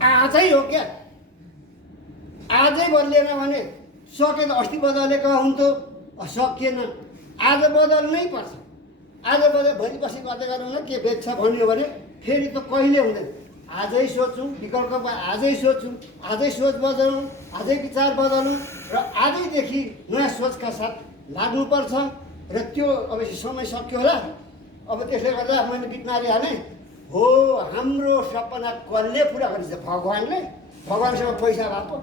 आजै हो क्या? आजै बदलिएन भने सके त अस्ति बदलेको हुन्थ्यो, सकिएन। आज बदल्नै पर्छ। आज बदल भोलि पछि कतै गरौँ न के बेच्छ भन्यो भने फेरि त कहिले हुँदैन। आजै सोचौँ, विकल्प आजै सोचौँ, आजै सोच बदलौँ, आजै विचार बदलौँ र आजैदेखि नयाँ सोचका साथ लाग्नुपर्छ। र त्यो अब समय सक्यो होला। अब त्यसले गर्दा मैले गीत मारिहालेँ। हो हाम्रो सपना कसले पुरा गरिन्छ? भगवान्ले। भगवान्सँग पैसा भएको?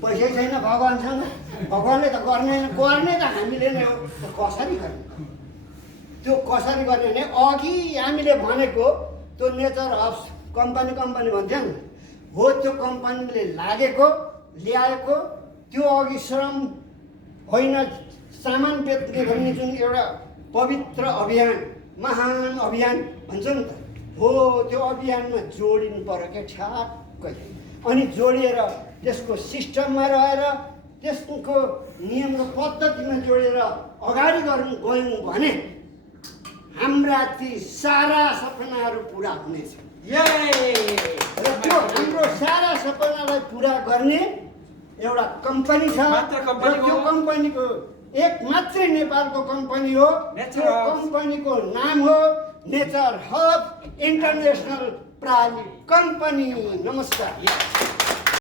पैसै छैन भगवान्सँग। भगवान्ले त गर्ने त हामीले नै हो। कसरी गर्ने? त्यो कसरी गर्ने भने अघि हामीले भनेको त्यो नेचर अफ कम्पनी भन्थ्यो नि, हो त्यो कम्पनीले लागेको ल्याएको त्यो अघि श्रम होइन, सामान बेच्ने भन्ने जुन एउटा पवित्र अभियान, महान अभियान भन्छ नि त, हो त्यो अभियानमा जोडिनु पर्यो क्या ठ्याक्कै। अनि जोडिएर त्यसको सिस्टममा रहेर त्यसको नियम र पद्धतिमा जोडेर अगाडि गयौँ भने हाम्रा ती सारा सपनाहरू पुरा हुनेछ। र त्यो हाम्रो सारा सपनालाई पुरा गर्ने एउटा कम्पनी छ। र त्यो कम्पनीको एक मात्रै नेपालको कम्पनी हो। त्यो कम्पनीको नाम हो nature hub international private company. नमस्कार।